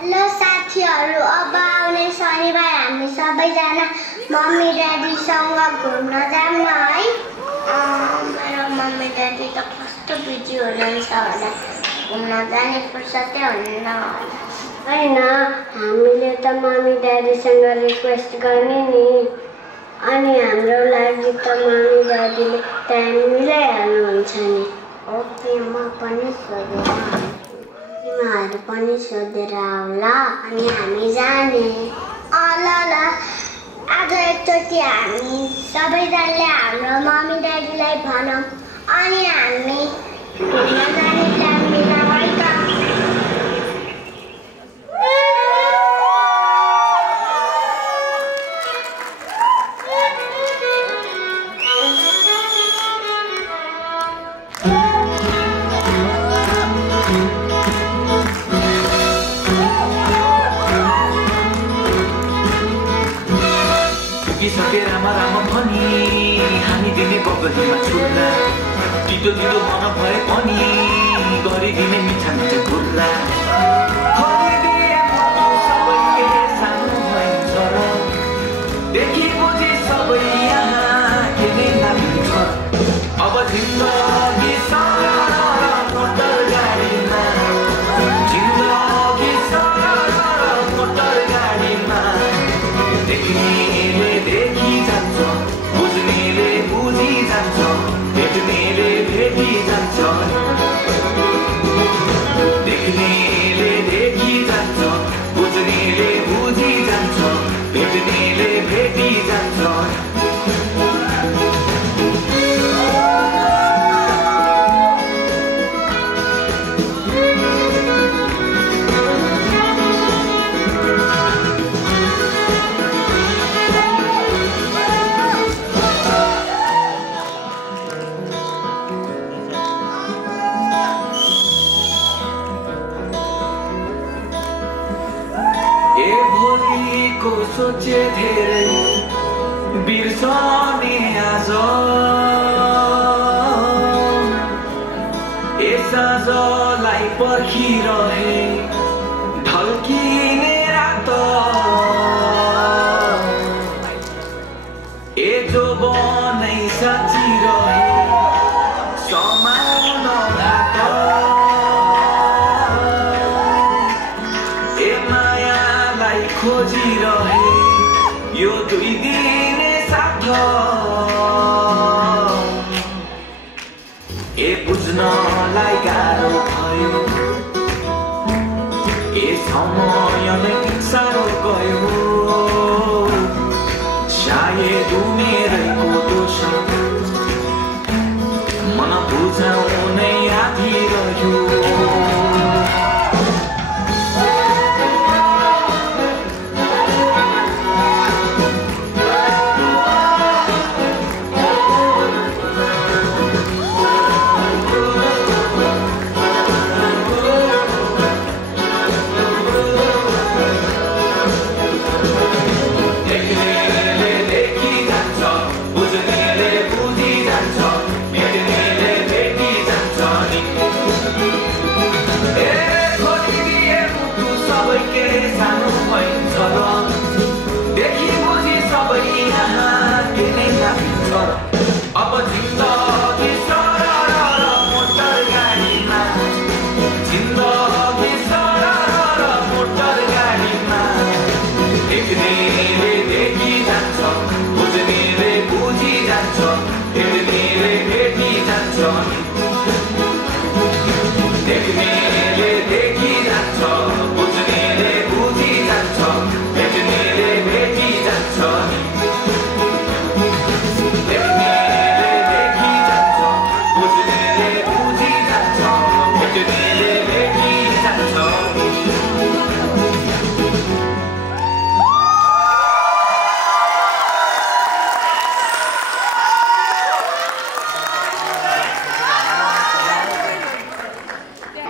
Hello साथीहरू, अब आउने शनिबार हामी सबैजना मम्मी ड्याडीसँग घुम्न जाऊँ न है। मेरो मम्मी ड्याडी त कस्तो बिजी हुनुहुन्छ होला, घुम्न जाने फुर्सदै हुन्न होइन। हामीले त मम्मी ड्याडीसँग रिक्वेस्ट गर्ने नि, अनि हाम्रो लागि त मम्मी ड्याडीले टाइम मिलाइहाल्नुहुन्छ नि। ओके, म पनि तिमीहरू पनि सोधेर आउला, अनि हामी जाने। ल ल, आज एकचोटि हामी सबैजनाले हाम्रो मम्मी ड्याडीलाई भनौँ, अनि हामी घुम्न जाने प्लान मिलाउँ है त। सके रामा रामा भनी हामी दिने बगलीमा छुर्रा, तितो तितो मन भए पनि गरिदिने मिठा मिठा कुरा। खरिदिए मुटु सबैले सानो भइन्छ र देखि बुझी सबै यहाँ के नै लाग्छ। अब जिन्दगी सरल मोटर गाडीमा, जिन्दगी सरल मोटर गाडीमा देख्नेले देखि जान्छ, बुझ्नेले बुझी जान्छ, भेट्नेले भेटी जान्छ। देख्नेले देखि जान्छ, बुझ्नेले बुझी जान्छ, भेट्नेले भेटी जान्छ। को सोचे धेरै बिर्सने आज, ए साँझलाई पर्खिरहे ढल्किने रात, ए जो बनै साँचिरहे समाउन भात, ए मायालाई खोजिरहे यो दुई दिने साथ, ए बुझ्नलाई गाह्रो भयो, ए समय नै साह्रो गयो। सायद उमेरैको दोष मन बुझाउनै आधी रह्यो। अब जिन्दगी सरल मोटर गाडीमा, जिन्दगी सरल मोटर गाडीमा देख्नेले देखि जान्छ, बुझ्नेले बुझी जान्छ, भेट्नेले भेटी जान्छ। देख्ने